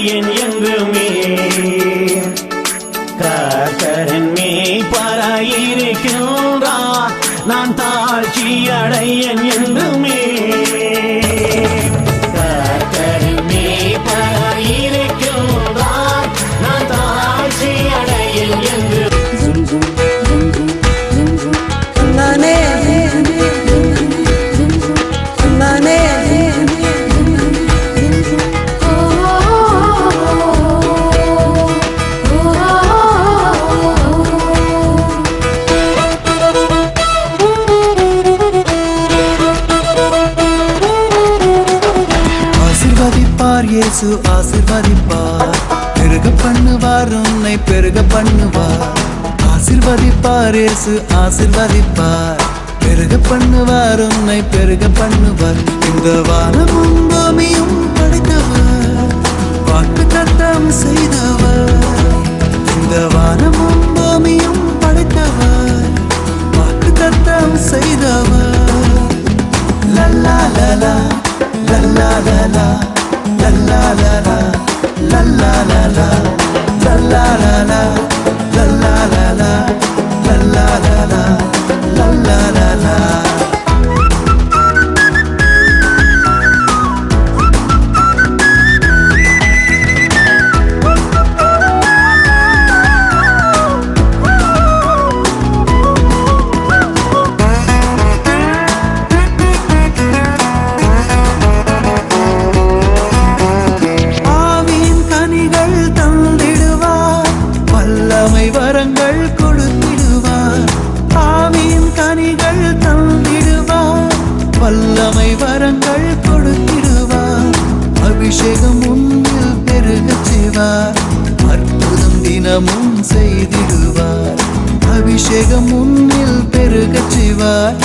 அடையேன் என்றுமே. கர்த்தரின் மேய்ப்பராயிருக்கின்றார், நான் தாழ்ச்சி அடையேன் என்றுமே. கர்த்தரின் மேய்ப்பராயிருக்கின்றார், நான் தாழ்ச்சி அடையேன் என்று இயேசு ஆசீர்வதிப்பார், பெருக பண்ணுவார், உன்னை பெருக பண்ணுவார். ஆசீர்வதிப்பார், இயேசு ஆசீர்வதிப்பார், பெருக பண்ணுவார், உன்னை பெருக பண்ணுவார். இந்த வானமும் பூமியும் படைத்தவர், வாக்கு தத்தம் செய்தவர். இந்த வானமும் பூமியும் படைத்தவர், வாக்கு தத்தம் செய்தவர். லல்லா லலா லல்லா லலா லல்லா லலா லல்லா லலா லல்லா லலா லல்லா லலா லல்லா லலா லல்லா லலா. வரங்கள் கொடுத்திடுவார், ஆவியின் கனிகள் தந்திடுவார், வல்லமை வரங்கள் கொடுத்திடுவார். அபிஷேகம் உன்னில் பெருகச் செய்வார், அற்புதம் தினமும் செய்திடுவார். அபிஷேகம் உன்னில் பெருகச் செய்வார்,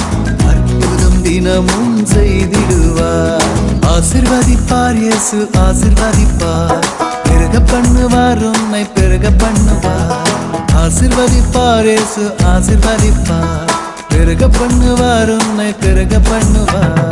அற்புதம் தினமும் செய்திடுவார். ஆசீர்வதிப்பார், இயேசு ஆசீர்வதிப்பார், பெருக பண்ணுவார், உன்னை பெருக பண்ணுவார். ஆசீர்வதிப்பார், இயேசு ஆசீர்வதிப்பார், பெருக பண்ணுவார், உன்னை பெருக பண்ணுவார்.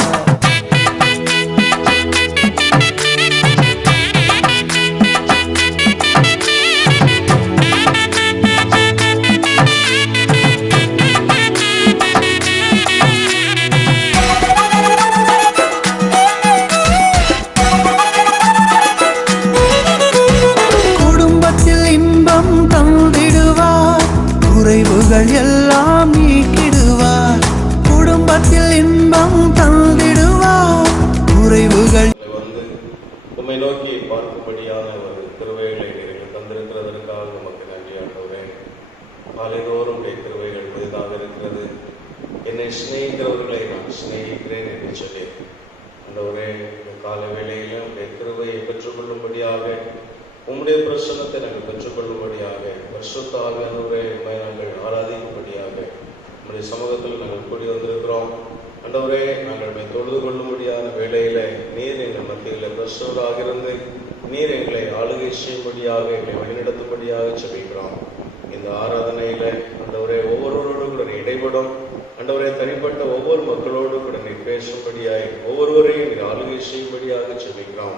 குறைவுகள் எல்லாம் நீக்கிடுவார், குடும்பத்தில் இன்பம் தந்திடுவார். குறைவுகள் வந்து உம்மை நோக்கி பார்க்கும்படியான ஒரு கிருபைகளை நீங்கள் தந்திருக்கிறதற்காக நமக்கு நன்றி ஆண்டவரே. காலைதோறும் கிருபைகள் புதிதாக இருக்கிறது. என்னை சிநேகிக்கிறவர்களை நான் சிநேகிக்கிறேன் என்று சொல்லி ஆண்டவரே, இந்த கால வேளையிலும் கிருபையை பெற்றுக்கொள்ளும்படியாக, உம்முடைய பிரசன்னத்தை நாங்கள் பெற்றுக்கொள்ளும்படியாக, பரிசுத்த ஆவியானவரே உம்மை நாங்கள் ஆராதிக்கும்படியாக உம்முடைய சமூகத்தில் நாங்கள் கூடி வந்திருக்கிறோம். ஆண்டவரே, நாங்கள் தொழுது கொள்ளும்படியான வேளையில நீர் எங்கள் மத்தியில் பிரசவராக இருந்து நீர் எங்களை ஆளுகை செய்யும்படியாக, எங்களை வழிநடத்தும்படியாக செபிக்கிறோம். இந்த ஆராதனையில ஆண்டவரே ஒவ்வொருவரோடு கூட நீ இடைபடும். ஆண்டவரே, தனிப்பட்ட ஒவ்வொரு மக்களோடு கூட நீ பேசும்படியாய், ஒவ்வொருவரையும் நீர் ஆளுகை செய்யும்படியாக செபிக்கிறோம்.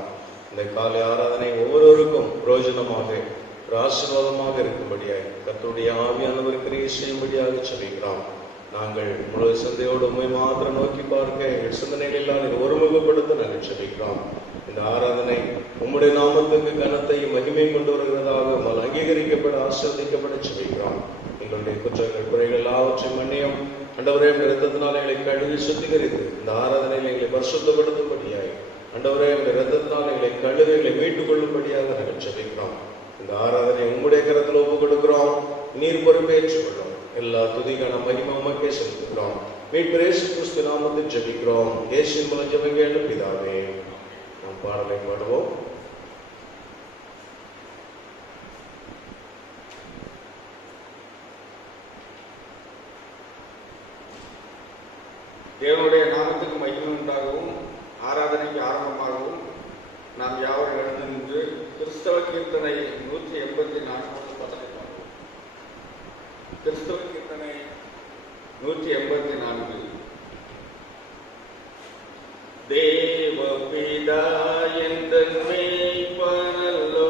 இந்த காலை ஆராதனை ஒவ்வொருவருக்கும் பிரயோஜனமாக, ஒரு ஆசீர்வாதமாக இருக்கும்படியாய் கர்த்தருடைய ஆவியானவர் கிரியை செய்யும்படியாக செபிக்கிறோம். நாங்கள் முழு சிந்தையோடு உண்மை மாத்திரம் நோக்கி பார்க்க எங்கள் சிந்தனைகளெல்லாம் நீர் ஒருமுகப்படுத்த நாங்கள் செபிக்கிறோம். இந்த ஆராதனை உம்முடைய நாமத்துக்கு கனத்தையும் மகிமை கொண்டு வருகிறதாக உம்மால் அங்கீகரிக்கப்பட ஆசீர்வதிக்கப்பட செபிக்கிறோம். எங்களுடைய குற்றங்கள் குறைகள் எல்லாவற்றையும் மன்னியும். ஆண்டவரே, இரத்தத்தினால் எங்களை கழுவி சுத்திகரித்து இந்த ஆராதனையில் எங்களை பரிசுத்தப்படுத்தும்படியாய், ஆண்டவரே, இரத்தத்தினால் எங்களை கழுவி எங்களை மீட்டுக் கொள்ளும்படியாக நாங்கள் செபிக்கிறோம். இந்த ஆராதனை உம்முடைய கரத்தில் ஒப்புக் கொடுக்கிறோம். நீர் பொறுப்பேற்றுக் கொள்ளும். எல்லா துதிக்கான மகிமை உமக்கே செலுத்துகிறோம். மீட்பர் இயேசு கிறிஸ்து நாமத்தில் ஜெபிக்கிறோம். இயேசுவின் மூலம் ஜெபம் கேளும் பிதாவே. நாம் பாடலை பாடுவோம். தேவனுடைய நாமத்துக்கு மகிமை உண்டாகவும் ஆராதனைக்கு ஆரம்பமாகவும் நாம் யாவரும் எழுந்து நின்று கிறிஸ்தவ கீர்த்தனை 184 கிறிஸ்தவ கீர்த்தனை 184. தேவ பிதா எந்தன் மேய்ப்பனல்லோ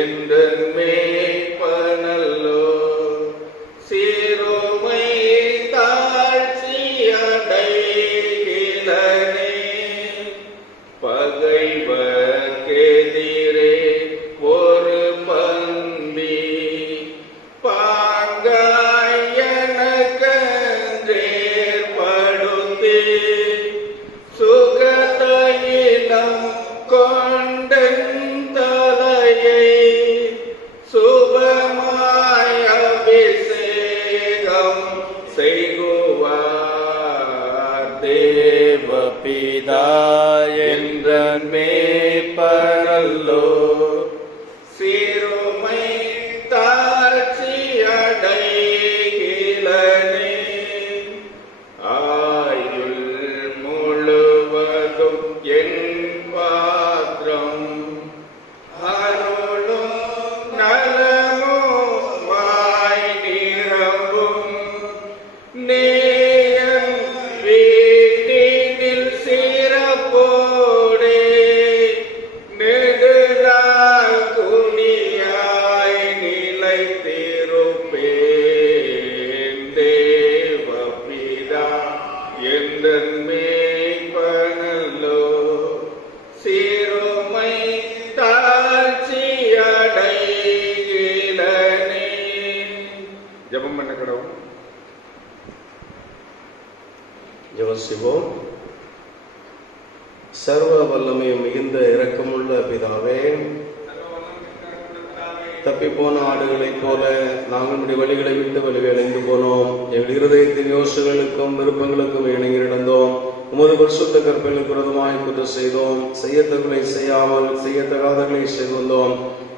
எந்தன் மேய்ப்பனல்லோ. சிறுமை தாழ்ச்சி அடைகிலனே, பகைவர்க்கெதிரே ஒரு பந்தி பாங்காய் எனக்கன்றேற்படுத்தி சுகதையிலம் கொண்டன் தலையை சுபமாய் அபிஷேகம் செய்குவார். தேவபிதா என்றன் மேய்ப்பனல்லோ. சிறுமை தாழ்ச்சி அடைகிலனே, ஆயுள் முழுவதும் என் பாத்திரம் அருளும் நலமுமாய் நிரம்பும். நேயன் வீட்டினில் சிறப்போடே நெடுநாள் துணியாய் நிலைத்திருப்பேன். தேவபிதா எந்தன் மேய்ப்பனல்லோ. சிறுமை தாழ்ச்சி அடைகிலனே. ஜெபம் பண்ண கடவுள். ஜெபம். சர்வ வல்லமையும் மிகுந்த இரக்கமுள்ள பிதாவே, தப்பிப்போன ஆடுகளைப் போல நாங்கள் நம்முடைய வழிகளை விட்டு வழிவிழைந்து போனோம். எங்கள் இருதயத்தின் யோசனைகளுக்கும் விருப்பங்களுக்கும் இணங்கி நடந்தோம். உமது பரிசுத்த கற்பனைகளுக்கு விரோதமாய் குற்றம் செய்தோம். செய்யத்தக்கலை செய்யாமல் செய்யத்தகாதவர்களை செய்து வந்தோம்.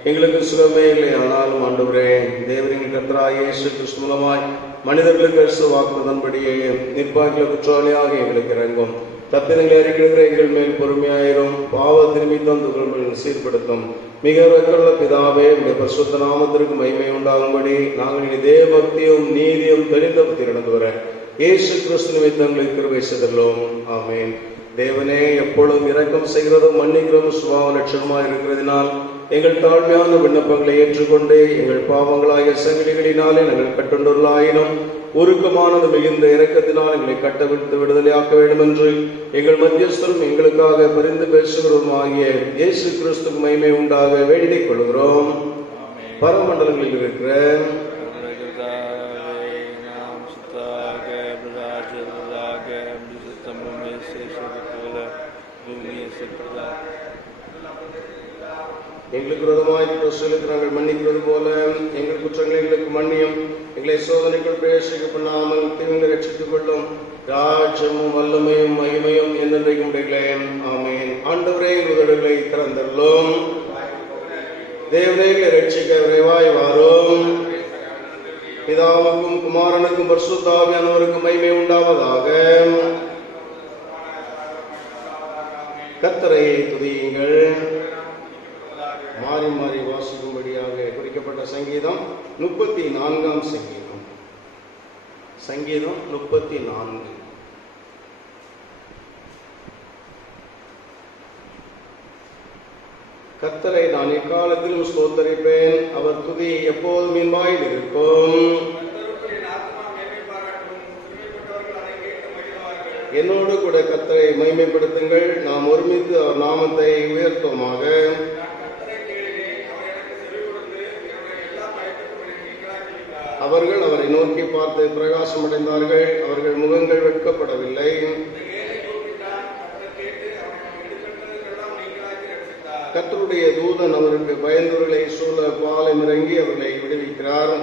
எங்களுக்கு சுகமே இல்லை. ஆனாலும் ஆண்டவரே, தேவரின் கர்த்தராகிய இயேசு கிறிஸ்து மூலமாய் மனிதர்களுக்கு வாக்குதன்படியே நிர்வாகிகள் குற்றவாளியாக எங்களுக்கு இறங்கும். தப்பிதங்களை அறிக்கிற எங்கள் மேல் பொறுமையாயிரும். பாவ நிமித்தம் துகள் சீர்படுத்தும். மிக இரக்கமுள்ள பிதாவே, உடைய பரிசுத்த நாமத்திற்கு மகிமை உண்டாகும்படி நாங்கள் இனி தேவபக்தியும் நீதியும் தெரிந்த பக்தி நடந்து வர இயேசு கிறிஸ்து நிமித்தங்களுக்கு கிருபை செய்துள்ளோம். ஆமென். தேவனே, எப்பொழுதும் இரக்கம் செய்கிறதும் மன்னிக்கிறதும் சுபாவ லட்சணமாக இருக்கிறதினால் எங்கள் தாழ்மையான விண்ணப்பங்களை ஏற்றுக்கொண்டு எங்கள் பாவங்களாகிய சங்கிலிகளினாலே நாங்கள் கட்டுண்டொருளாயினும் உருக்கமானது மிகுந்த இரக்கத்தினால் எங்களை கட்டவிழ்த்து விடுதலையாக்க வேண்டும் என்று எங்கள் மத்தியஸ்தரும் எங்களுக்காக பரிந்து பேசுகிறோம் ஆகிய இயேசு கிறிஸ்துக்கு மகிமை உண்டாக வேண்டிக் கொள்கிறோம். பரமண்டலங்களில் இருக்கிற எங்களுக்கு விரோதமாய் குற்றங்களுக்கு நாங்கள் மன்னிக்கிறது போல எங்கள் குற்றங்களை எங்களுக்கு மன்னியும். எங்களை சோதனைகள் பிரவேசிக்க பண்ணாமல் தீங்கு ரட்சித்துக் கொள்ளும். ராஜ்யமும் வல்லமையும் மகிமையும் என்றென்றைக்கும் உடையங்களே. ஆமென். ஆண்டவரே, உதடுகளை திறந்தருளும். தேவனே, ரட்சிக்க விரைவாய் வாரும். பிதாவுக்கும் குமாரனுக்கும் பரிசுத்த ஆவியானவருக்கும் மகிமை உண்டாவதாக. கர்த்தரை துதியுங்கள். மாறி மாறி வாசிக்கும்படியாக குறிக்கப்பட்ட சங்கீதம் 34ஆம் சங்கீதம். சங்கீதம் 34. கர்த்தரை நான் எக்காலத்திலும் ஸ்தோத்தரிப்பேன். அவர் துதி எப்போதும் என் வாயில் இருக்கும். என்னோடு கூட கர்த்தரை மகிமைப்படுத்துங்கள். நாம் ஒருமித்து அவர் நாமத்தை உயர்த்துவோமாக. அவர்கள் அவரை நோக்கி பார்த்து பிரகாசம் அடைந்தார்கள். அவர்கள் முகங்கள் வெட்கப்படவில்லை. கர்த்தருடைய தூதன் அவருக்கு பயந்தவர்களை சூழ பாலம் இறங்கி அவர்களை விடுவிக்கிறார்.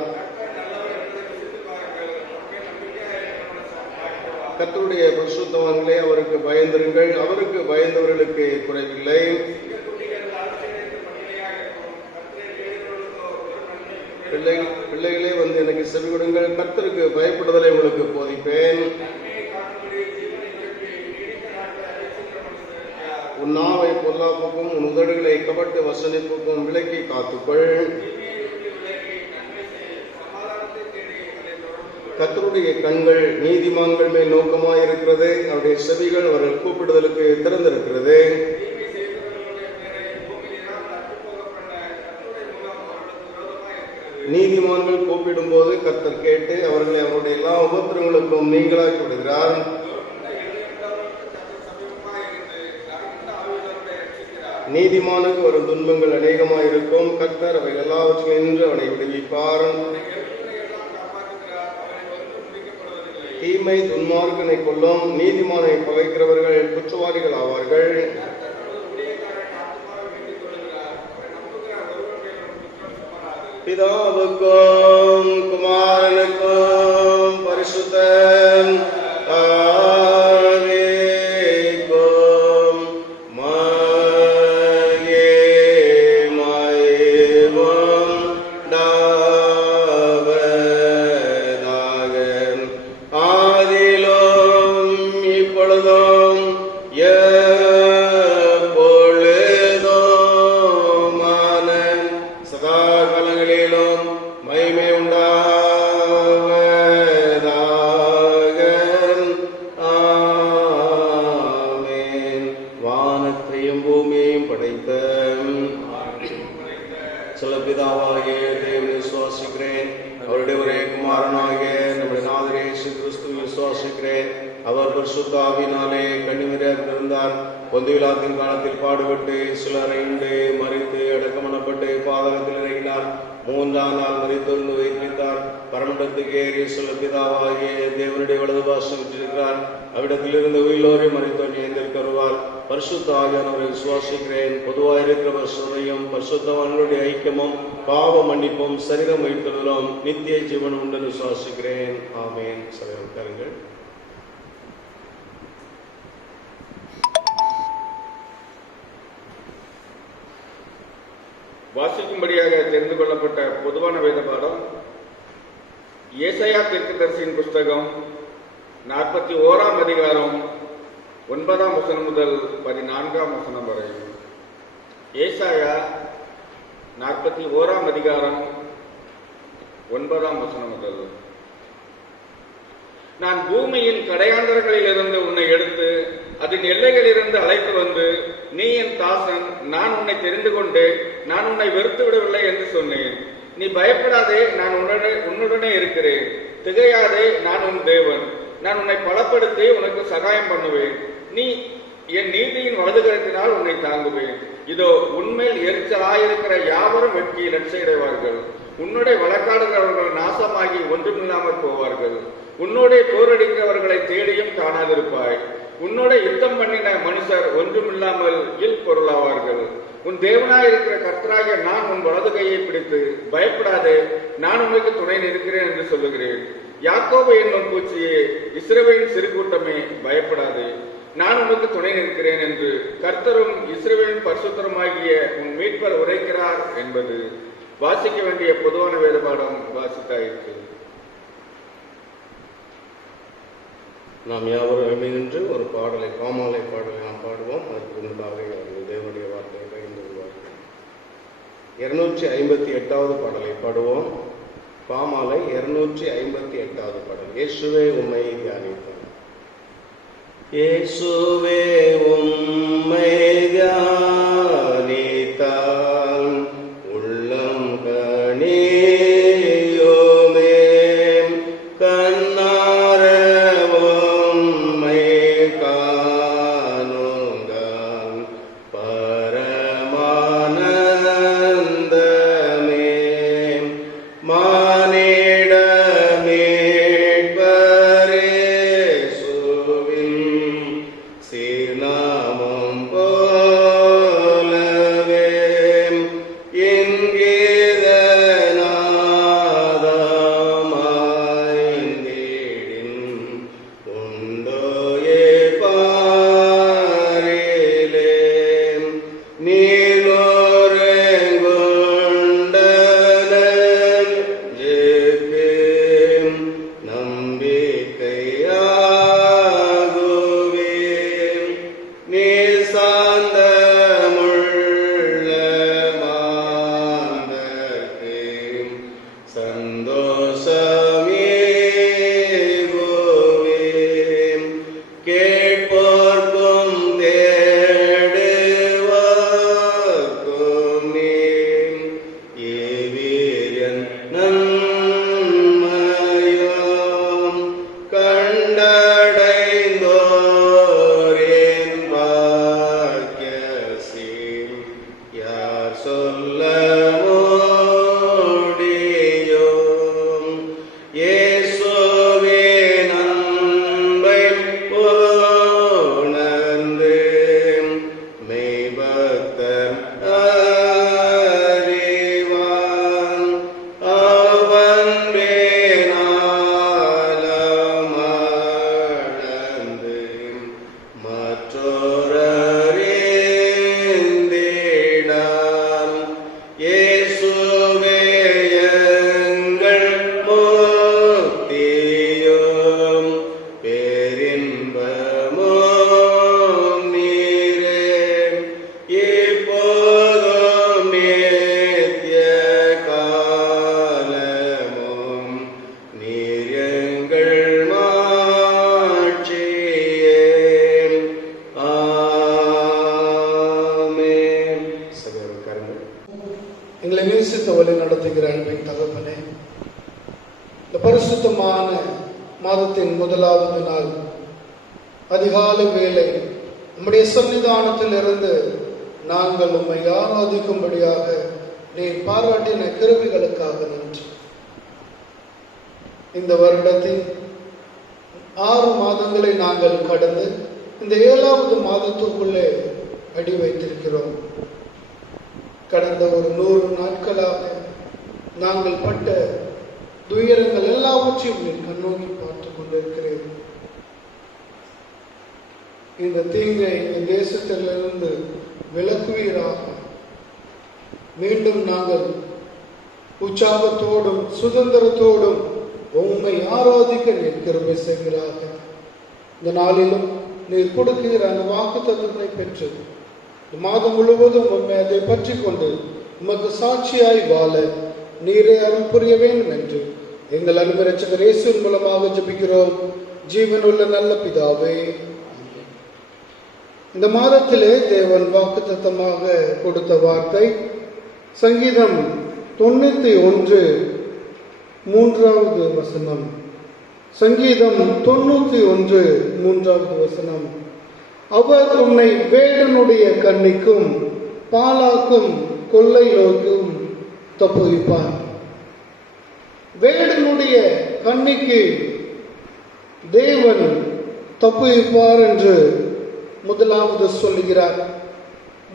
கர்த்தருடைய பரிசுத்தவான்களே, அவருக்கு பயந்திருங்கள். அவருக்கு பயந்தவர்களுக்கு குறைவில்லை. பிள்ளைகளே, வந்து எனக்கு செவி கொடுங்கள். கர்த்தருக்கு பயப்படுதலை உங்களுக்கு போதிப்பேன். உன் நாவை பொல்லாப்புக்கும் உன் உதடுகளை கபட்டு வசனிப்புக்கும் விலக்கி காத்துக்கொள். கர்த்தருடைய கண்கள் நீதிமான்கள் மேல் நோக்கமாயிருக்கிறது. அவருடைய செவிகள் அவர்கள் கூப்பிடுதலுக்கு திறந்திருக்கிறது. நீதிமான்கள் கூப்பிடும்போது கர்த்தர் கேட்டு அவர்களை அவருடைய எல்லா உபத்திரங்களுக்கும் நீங்களாக்கி விடுகிறார். நீதிமானுக்கு வரும் துன்பங்கள் அநேகமாயிருக்கும், கர்த்தர் அவை எல்லாவற்றிலும் நின்று அவனை விடுவிப்பார். தீமை துன்மார்க்கனை கொல்லும், நீதிமானை பகைக்கிறவர்கள் குற்றவாளிகள் ஆவார்கள். பிதாவுக்கும் குமாரனுக்கும் பரிசுத்த ஆவிக்கும் மகிமையும் உண்டாவதாக. ஆதியிலும் இப்பொழுதும் எப்பொழுதுமான சதா காலங்களிலும் மகிமை உண்டாவதாக. ஆமென். வானத்தையும் பூமியையும் படைத்த பிதாவாகிய தேவனை விசுவாசிக்கிறேன். அவருடைய ஒரே குமாரனாகிய நம்முடைய நாதரே இயேசு கிறிஸ்துவை விசுவாசிக்கிறேன். அவர் பரிசுத்த ஆவியினாலே கன்னிமரியால் பிறந்தார். பொந்து பிலாத்தின் காலத்தில் பாடுபட்டு சிலரையுண்டு மரித்து அடக்கம் பண்ணப்பட்டு பாதகத்தில் இறங்கினார். 3ஆம் நாள் மரித்தொழுந்து உயிர்ப்பித்தார். பரமண்டத்துக்கு ஏறி பிதாவாகிய தேவனுடைய வலது பாசம் விட்டிருக்கிறார். அவ்விடத்திலிருந்து உயிரோரை மரித்தோர் எழுந்திருக்க வருவார். பரிசுத்த ஆவியானவரை விசுவாசிக்கிறேன். பொதுவாக இருக்கிற பரிசுத்தையும் பரிசுத்தவான்களுடைய ஐக்கியமும் பாவ மன்னிப்பும் சரீரம் வைத்தலும் நித்திய ஜீவனம் உண்டு விசுவாசிக்கிறேன். ஆமென். சரீரம் கருங்கள். வாசிக்கும்படியாக தெரிந்து கொள்ளப்பட்ட பொதுவான வேத பாடம் ஏசாயா தீர்க்கதரிசியின் புஸ்தகம் 41ஆம் அதிகாரம் 9ஆம் வசனம் முதல் 14ஆம் வசனம் வரை. ஏசாயா 41ஆம் அதிகாரம் 9ஆம் வசனம் முதல். நான் பூமியின் கடையாந்தர்களிலிருந்து உன்னை எடுத்து அதன் எல்லைகளிலிருந்து அழைத்து வந்து, நீ என் தாசன், நான் உன்னை தெரிந்து கொண்டு நான் உன்னை வெறுத்து விடவில்லை என்று சொன்னேன். நீ பயப்படாதே, நான் உன்னுடனே இருக்கிறேன். திகையாதே, நான் உன் தேவன். நான் உன்னை பலப்படுத்தி உனக்கு சகாயம் பண்ணுவேன். நீ என் நீதியின் வலதுகரத்தினால் உன்னை தாங்குவேன். இதோ உன்மேல் எரிச்சலாயிருக்கிற யாவரும் வெட்கி லட்சையடைவார்கள். உன்னுடைய வழக்காடுகிறவர்கள் நாசமாகி ஒன்றுமில்லாமல் போவார்கள். உன்னோட போரடிக்கிறவர்களை தேடியும் காணாதிருப்பாய். உன்னோட யுத்தம் பண்ணின மனுஷர் ஒன்றுமில்லாமல் இல் பொருளாவார்கள். உன் தேவனாயிருக்கிற கர்த்தராகிய நான் உன் வலது கையை பிடித்து, பயப்படாதே, நான் உனக்கு துணை நிற்கிறேன் என்று சொல்லுகிறேன். யாக்கோபு என்னும் பூச்சியே, இஸ்ரவேலின் சிறு கூட்டமே, பயப்படாதே, நான் உனக்கு துணை நிற்கிறேன் என்று கர்த்தரும் இஸ்ரவேலின் பரிசுத்தருமாகிய உன் மீட்பர் உரைக்கிறார் என்பது. வாசிக்க வேண்டிய பொதுவான வேத பாடம் வாசித்தாயிற்று. நாம் யாவரும் நின்று ஒரு பாடலை, பாமாலை பாடலை நாம் பாடுவோம். அதற்கு முன்பாக அவர்கள் தேவனுடைய வார்த்தையை பகிர்ந்து கொள்வார்கள். 258வது பாடலை பாடுவோம். பாமாலை 258வது பாடல். இயேசுவே உம்மை தியானித்தார். இயேசுவே உம்மை தியானித்தால் உள்ளம் கனியோமே, கண்ணார உம்மை காணுங்கள் பரமானந்தமே. மானிட மீட்பரேசுவின் சீர்நாமம் போற்றுவோம். சொல்ல முடியும். இயேசுவின் அன்பை உணர்ந்து மெய்பக்தர் அறிவான். அவன் வேணாலமளந்து மற்றொரறிந்திடான். இயேசுவே எங்கள் முக்தியும் பேரின்பமும் நீரே. இப்போதும் நித்திய காலமும் நீர் எங்கள் மாட்சியே. ஆமென். சகோதர கரங்கள். எங்களை நேசித்த வழி நடத்துகிற அன்பின் தகப்பனே, இந்த பரிசுத்தமான மாதத்தின் முதலாவது நாள் அதிகாலை வேளை நம்முடைய சன்னிதானத்தில் இருந்து நாங்கள் உம்மை ஆராதிக்கும்படியாக நீர் பாராட்டின கிருபைகளுக்காக நன்றி. இந்த வருடத்தின் 6 மாதங்களை நாங்கள் கடந்து இந்த 7வது மாதத்துக்குள்ளே அடி வைத்திருக்கிறோம். கடந்த ஒரு 100 நாட்களாக நாங்கள் பட்ட துயரங்கள் எல்லாவற்றையும் நீ கண்ணோக்கி பார்த்து கொண்டிருக்கிறேன். இந்த தீங்கை இந்த தேசத்திலிருந்து விலக்குவீராக. மீண்டும் நாங்கள் உற்சாகத்தோடும் சுதந்திரத்தோடும் உம்மை ஆராதிக்க நீர் கிருபை செய்கிறாக. இந்த நாளிலும் நீர் கொடுக்கிற அந்த வாக்குத்தத்தத்தை பெற்று மாதம் முழுவதும் உண்மை அதை பற்றி கொண்டு உமக்கு சாட்சியாய் வாழ நீரே அருள் புரிய வேண்டும் என்று எங்கள் அன்பு இரட்சகர் இயேசுவின் மூலமாக ஜெபிக்கிறோம் ஜீவனுள்ள நல்ல பிதாவே. இந்த மாதத்திலே தேவன் வாக்குத்தத்தமாக கொடுத்த வார்த்தை சங்கீதம் 91:3 வசனம். சங்கீதம் 91:3 வசனம். அவர் உன்னை வேடனுடைய கண்ணிக்கும் பாலாக்கும் கொள்ளை நோக்கும் தப்புவிப்பார். வேடனுடைய கண்ணிக்கு தேவன் தப்புவிப்பார் என்று முதலாவது சொல்லுகிறார்.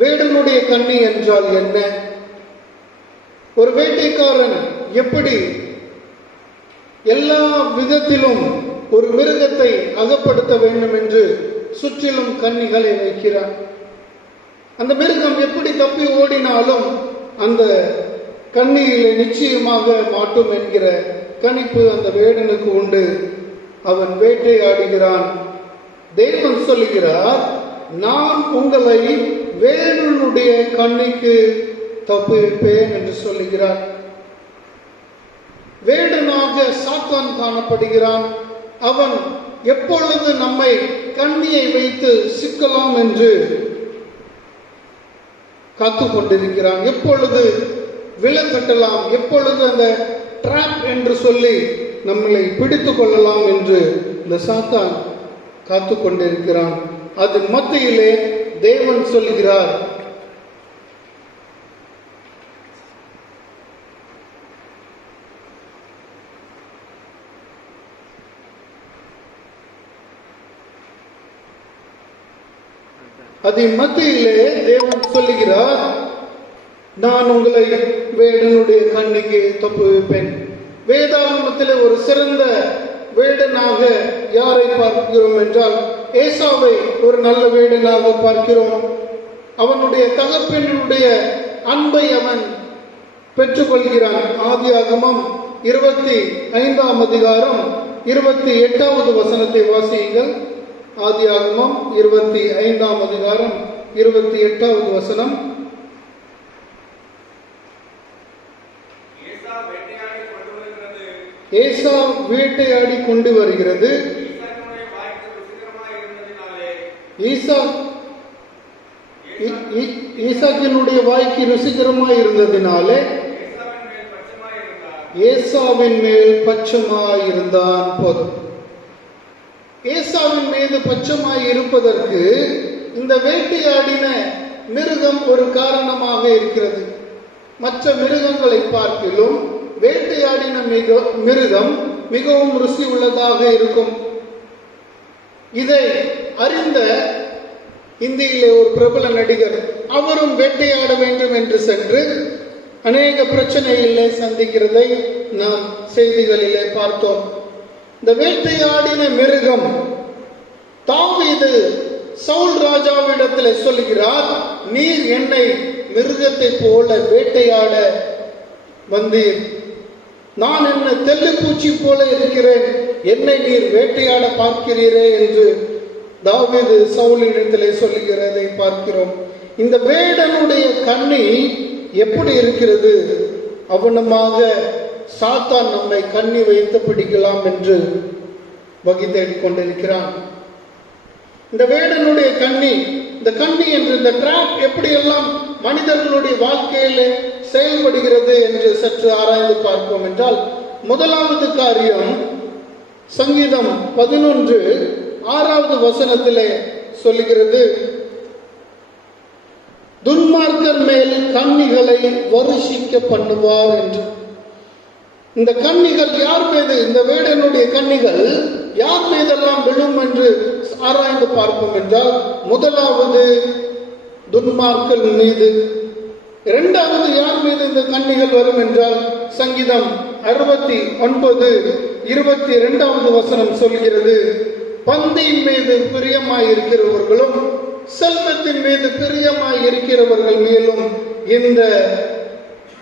வேடனுடைய கண்ணி என்றால் என்ன? ஒரு வேட்டைக்காரன் எப்படி எல்லா விதத்திலும் ஒரு மிருகத்தை அகப்படுத்த வேண்டும் என்று சுற்றிலும் கண்ணிகளை வைக்கிறார். அந்த மிருகம் எப்படி தப்பி ஓடினாலும் அந்த கண்ணியிலே நிச்சயமாக மாட்டும் என்கிற கணிப்பு அந்த வேடனுக்கு உண்டு. அவன் வேட்டையாடுகிறான். தேவன் சொல்லுகிறார், நான் உங்களை வேடனுடைய கண்ணிக்கு தப்புவிப்பேன் என்று சொல்லுகிறார். வேடனாக சாத்தான் காணப்படுகிறான். அவன் எப்பொழுது நம்மை கண்ணியை வைத்து சிக்கலாம் என்று காத்து கொண்டிருக்கிறான். எப்பொழுது விலை கட்டலாம், எப்பொழுது அந்த ட்ராப் என்று சொல்லி நம்மளை பிடித்து கொள்ளலாம் என்று இந்த சாத்தான் காத்து கொண்டிருக்கிறான். அது மத்தியிலே தேவன் சொல்கிறார், அதன் மத்தியிலே தேவன் சொல்லுகிறார், நான் உங்களை வேடனுடைய கண்ணிக்கு தப்புவிப்பேன். வேதாகமத்திலே ஒரு சிறந்த வேடனாக யாரை பார்க்கிறோம் என்றால் ஏசாவை ஒரு நல்ல வேடனாக பார்க்கிறோம். அவனுடைய தகப்பனுடைய அன்பை அவன் பெற்றுக்கொள்கிறான். ஆதியாகமம் 25 28 வசனத்தை வாசியுங்கள். ஆதியாகமம் 25 28 வசனம். ஏசா வேட்டையாடி கொண்டு வருகிறது. ஈசாக்கினுடைய வாய்க்கு ருசிகரமாய் இருந்ததினாலே ஏசாவின் மேல் பட்சமாய் இருந்தான். போதும். ஏசாவின் மீது பட்சமாய் இருப்பதற்கு இந்த வேட்டையாடின மிருகம் ஒரு காரணமாக இருக்கிறது. மற்ற மிருகங்களை பார்க்கிலும் வேட்டையாடின மிருகம் மிகவும் ருசி உள்ளதாக இருக்கும். இதை அறிந்த இந்தியிலே ஒரு பிரபல நடிகர், அவரும் வேட்டையாட வேண்டும் என்று சென்று அநேக பிரச்சனைகளை சந்திக்கிறதை நாம் செய்திகளிலே பார்த்தோம். இந்த வேட்டையாடின மிருகம் தாவீது சவுல் ராஜாவிடத்தில் சொல்கிறார், நீர் என்னை மிருகத்தை போல வேட்டையாட வந்தீர், நான் என்ன தெல்லுப்பூச்சி போல இருக்கிறேன், என்னை நீர் வேட்டையாட பார்க்கிறீரே என்று தாவீது சவுலிடத்திலே சொல்லுகிறதை பார்க்கிறோம். இந்த வேடனுடைய கண்ணி எப்படி இருக்கிறது? அவனமாக சாத்தான் நம்மை கண்ணி வைத்து பிடிக்கலாம் என்று வகை தேடிக் கொண்டிருக்கிறான். இந்த வேடனுடைய கண்ணி, இந்த கண்ணி என்று இந்த டிராப் எப்படியெல்லாம் மனிதர்களுடைய வாழ்க்கையில செயல்படுகிறது என்று சற்று ஆராய்ந்து பார்ப்போம் என்றால், முதலாவது காரியம் சங்கீதம் 11:6 சொல்லுகிறது, துன்மார்க்கர் மேல் கண்ணிகளை வருஷிக்க பண்ணுவார் என்று. இந்த கண்ணிகள் யார் மீது, இந்த வேடனுடைய கண்ணிகள் யார் மீதெல்லாம் விழும் என்று ஆராய்ந்து பார்ப்போம் என்றால், முதலாவது துன்மார்க்கர் மீது. இரண்டாவது யார் மீது இந்த கண்ணிகள் வரும் என்றால், சங்கீதம் 69:22 சொல்கிறது, பந்தியின் மீது பிரியமாய் இருக்கிறவர்களும் செல்வத்தின் மீது பிரியமாய் இருக்கிறவர்கள் மேலும் இந்த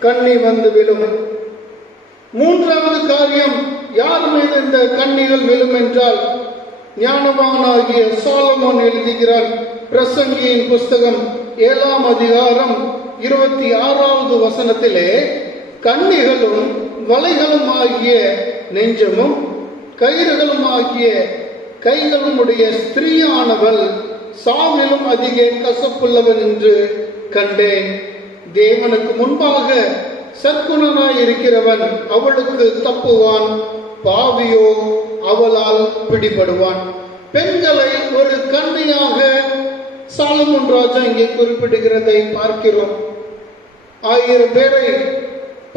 கண்ணி வந்து விழும். மூன்றாவது காரியம் யார் மீது இந்த கண்ணிகள் விழும் என்றால், ஞானவானாகிய சாலமோன் எழுதுகிறான், பிரசங்கியின் புஸ்தகம் 7:26 கண்ணிகளும் வலைகளும் ஆகிய நெஞ்சமும் கயிறுகளும் ஆகிய கைகளும் உடைய ஸ்திரீயானவள் சாவிலும் அதிக கசப்புள்ளவன் என்று கண்டேன். தேவனுக்கு முன்பாக சற்குணனாய் இருக்கிறவன் அவளுக்கு தப்புவான், பாவியோ அவளால் பிடிபடுவான். பெண்களை ஒரு கண்ணியாக சாலமோன் ராஜா இங்கே குறிப்பிடுகிறதை பார்க்கிறோம். 1000 பேரை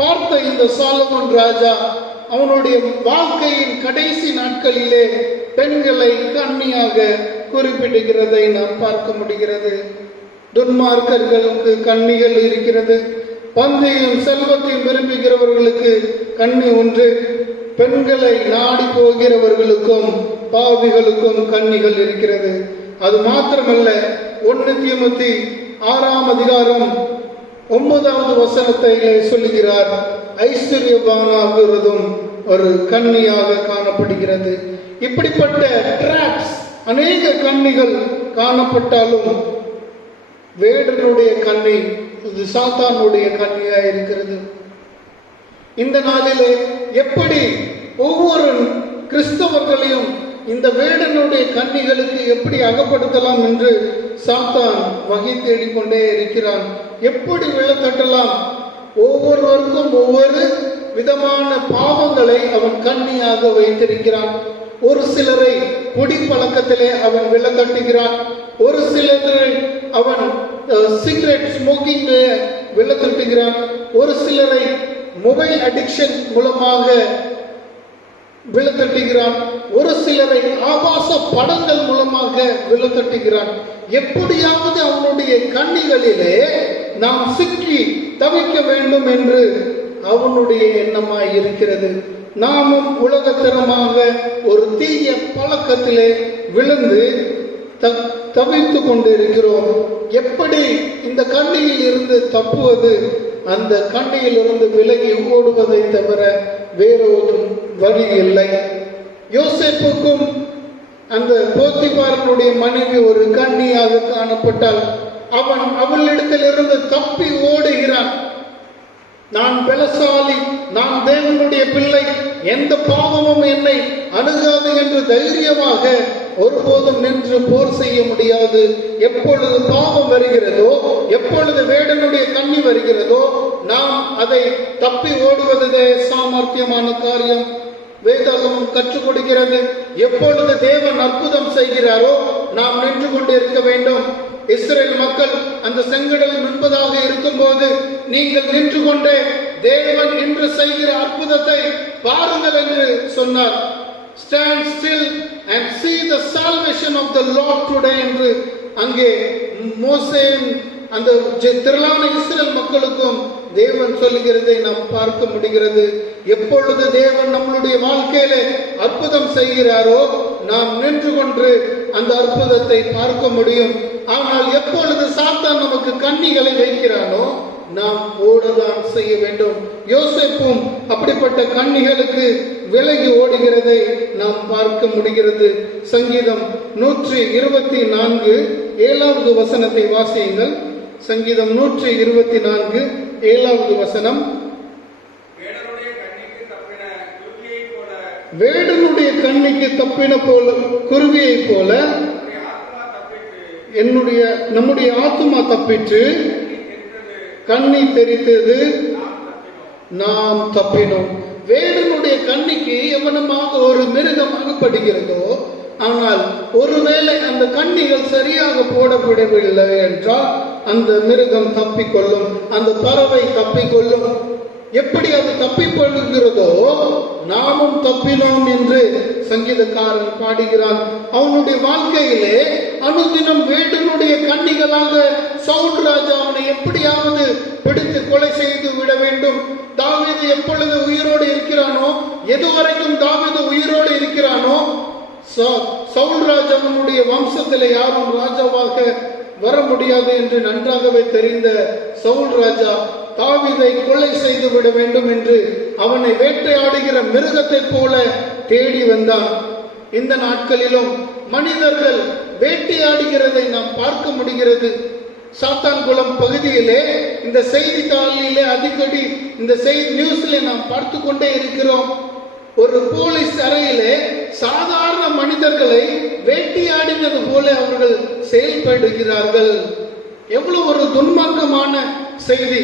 பார்த்த இந்த சாலமோன் ராஜா அவனுடைய வாழ்க்கையின் கடைசி நாட்களிலே பெண்களை கண்ணியாக குறிப்பிடுகிறதை நாம் பார்க்க முடிகிறது. துன்மார்க்கர்களுக்கு கண்ணிகள் இருக்கிறது, பந்தையும் செல்வத்தையும் விரும்புகிறவர்களுக்கு கண்ணி ஒன்று, பெண்களை நாடி போகிறவர்களுக்கும் பாவிகளுக்கும் கண்ணிகள் இருக்கிறது. அது மாத்திரமல்ல, 1 தீமோத்தேயு 6:9 சொல்லுகிறார், ஐஸ்வர்யவானாகிறதும் ஒரு கண்ணியாக காணப்படுகிறது. இப்படிப்பட்ட டிராப்ஸ், அநேக கண்ணிகள் காணப்பட்டாலும் வேடனுடைய கண்ணி, இது சாத்தானுடைய கண்ணியா இருக்கிறது. இந்த நாளிலே எப்படி ஒவ்வொரு கிறிஸ்தவர்களையும் இந்த வேடனுடைய கண்ணிகளுக்கு எப்படி அகப்படுத்தலாம் என்று சாத்தான் வகை தேடிக்கொண்டே இருக்கிறான். எப்படி விழத்தட்டலாம்? ஒவ்வொருவருக்கும் ஒவ்வொரு விதமான பாவங்களை அவன் கண்ணியாக வைத்திருக்கிறான். ஒரு சிலரை குடிப்பழக்கத்திலே அவன் விழத்தட்டுகிறான், ஒரு சிலரை அவன் சிகரெட் ஸ்மோக்கிங் விழத்தட்டுகிறான், ஒரு சிலரை மொபைல் அடிக்ஷன் மூலமாக விழத்தட்டுகிறான், ஒரு சிலரை ஆபாச படங்கள் மூலமாக விழத்தட்டுகிறான். எப்படியாவது அவனுடைய கண்ணிகளிலே நாம் சிக்கி தவிக்க வேண்டும் என்று அவனுடைய எண்ணமாய் இருக்கிறது. நாமும் உலகத்தரமாக ஒரு தீய பழக்கத்திலே விழுந்து தவித்து கொண்டிருக்கிறோம். எப்படி இந்த கண்ணியில் இருந்து தப்புவது? அந்த கண்ணியில் இருந்து விலகி ஓடுவதை தவிர வேறொரு வழி இல்லை. யோசேப்புக்கும் அந்த போத்திபாரனுடைய மனைவி ஒரு கண்ணியாக காணப்பட்டால் அவன் அவளிடத்திலிருந்து தப்பி ஓடுகிறான். நான் பலசாலி, நான் தேவனுடைய பிள்ளை, எந்த பாவமும் என்னை அணுகாது என்று தைரியமாக ஒருபோதும் நின்று போர் செய்ய முடியாது. எப்பொழுது பாவம் வருகிறதோ, எப்பொழுது வேடனுடைய கண்ணி வருகிறதோ, நாம் அதை தப்பி ஓடுவதே சாமர்த்தியமான காரியம். வேதாகமம் கற்றுக் கொடுக்கிறது, எப்பொழுது தேவன் அற்புதம் செய்கிறாரோ நாம் நின்று கொண்டு இருக்க வேண்டும். இஸ்ரேல் மக்கள் அந்த செங்கடல் முன்பதாக இருக்கும்போது நீங்கள் நின்று கொண்டே தேவன் இன்று செய்கிற அற்புதத்தை பாருங்கள் என்று சொன்னார். Stand still and see the salvation of the Lord today என்று அங்கே மோசேயின் அந்த திரளான இஸ்ரேல் மக்களுக்கும் தேவன் சொல்லுகிறதை நாம் பார்க்க முடிகிறது. எப்பொழுது தேவன் நம்மளுடைய வாழ்க்கையிலே அற்புதம் செய்கிறாரோ நாம் நின்று கொண்டு அந்த அற்புதத்தை பார்க்க முடியும். ஆனால் எப்பொழுது சாத்தான் நமக்கு கண்ணிகளை வைக்கிறானோ நாம் ஓடதான் செய்ய வேண்டும். யோசேப்பும் அப்படிப்பட்ட கண்ணிகளுக்கு விலகி ஓடுகிறதை நாம் பார்க்க முடிகிறது. சங்கீதம் 124 7வது வசனத்தை வாசியுங்கள். சங்கீதம் 124 7வது வசனம். வேடனுடைய கண்ணிக்கு தப்பின போல குருவியை போல நம்முடைய ஆத்துமா தப்பிற்று, கண்ணி தெரித்தது, நாம் தப்பினோம். வேடனுடைய கண்ணிக்கு எவனமாக ஒரு மிருகம் அகப்படுகிறதோ, ஆனால் ஒருவேளை அந்த கண்ணிகள் சரியாக போடப்படவில்லை என்றால் அந்த மிருகம் தப்பிக்கொள்ளும், அந்த பறவை தப்பிக்கொள்ளும். எப்படி அது தப்பிக்கொள்கிறதோ நாமும் தப்பினோம் என்று சங்கீதக்காரன் பாடுகிறான். அவனுடைய வாழ்க்கையிலே அனுதினம் வேடனுடைய கண்ணிகளாக சவுல் ராஜா அவனை எப்படியாவது பிடித்து கொலை செய்து விட வேண்டும். தாவீது எப்பொழுது உயிரோடு இருக்கிறானோ, எதுவரைக்கும் தாவீது உயிரோடு இருக்கிறானோ, சவுல் ராஜாவினுடைய வம்சத்திலே யாரும் ராஜாவாக வர முடியாது என்று நன்றாகவே தெரிந்த சவுல் ராஜா தாவீதை கொலை செய்து விட வேண்டும் என்று அவனை வேட்டையாடுகிற மிருகத்தை போல தேடி வந்தான். இந்த நாட்களிலும் மனிதர்கள் வேட்டையாடுகிறதை நாம் பார்க்க முடிகிறது. சாத்தான்குளம் பகுதியிலே இந்த செய்தித்தாளிலே அடிக்கடி இந்த நியூஸ்ல நாம் பார்த்து கொண்டே இருக்கிறோம். ஒரு போலீஸ் அறையிலே சாதாரண மனிதர்களை வேட்டையாடினது போல அவர்கள் செயல்படுகிறார்கள். எவ்வளவு ஒரு துன்மார்க்கமான செய்தி!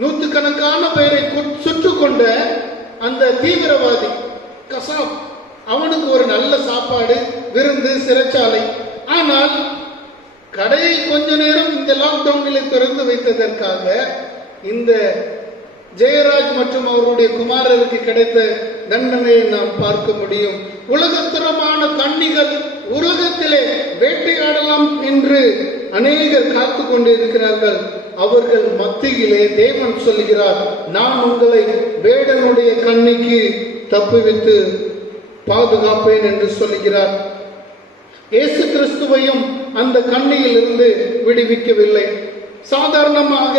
நூற்றுக்கணக்கான பேரை சுற்று கொண்ட அந்த தீவிரவாதி கசாப், அவனுக்கு ஒரு நல்ல சாப்பாடு, விருந்து, சிறைச்சாலை. ஆனால் கடையை கொஞ்ச நேரம் இந்த லாக்டவுனில் திறந்து வைத்ததற்காக இந்த ஜெயராஜ் மற்றும் அவருடைய குமாரருக்கு கிடைத்த தண்டனையை நாம் பார்க்க முடியும். உலகத்தரமான கண்ணிகள் உலகத்திலே வேட்டையாடலாம் என்று அநேகர் காத்து கொண்டு இருக்கிறார்கள். அவர்கள் மத்தியிலே தேவன் சொல்கிறார், நான் உங்களை வேடனுடைய கண்ணிக்கு தப்புவித்து பாதுகாப்பேன் என்று சொல்லுகிறார். இயேசு கிறிஸ்துவையும் அந்த கண்ணியில் இருந்து விடுவிக்கவில்லை. சாதாரணமாக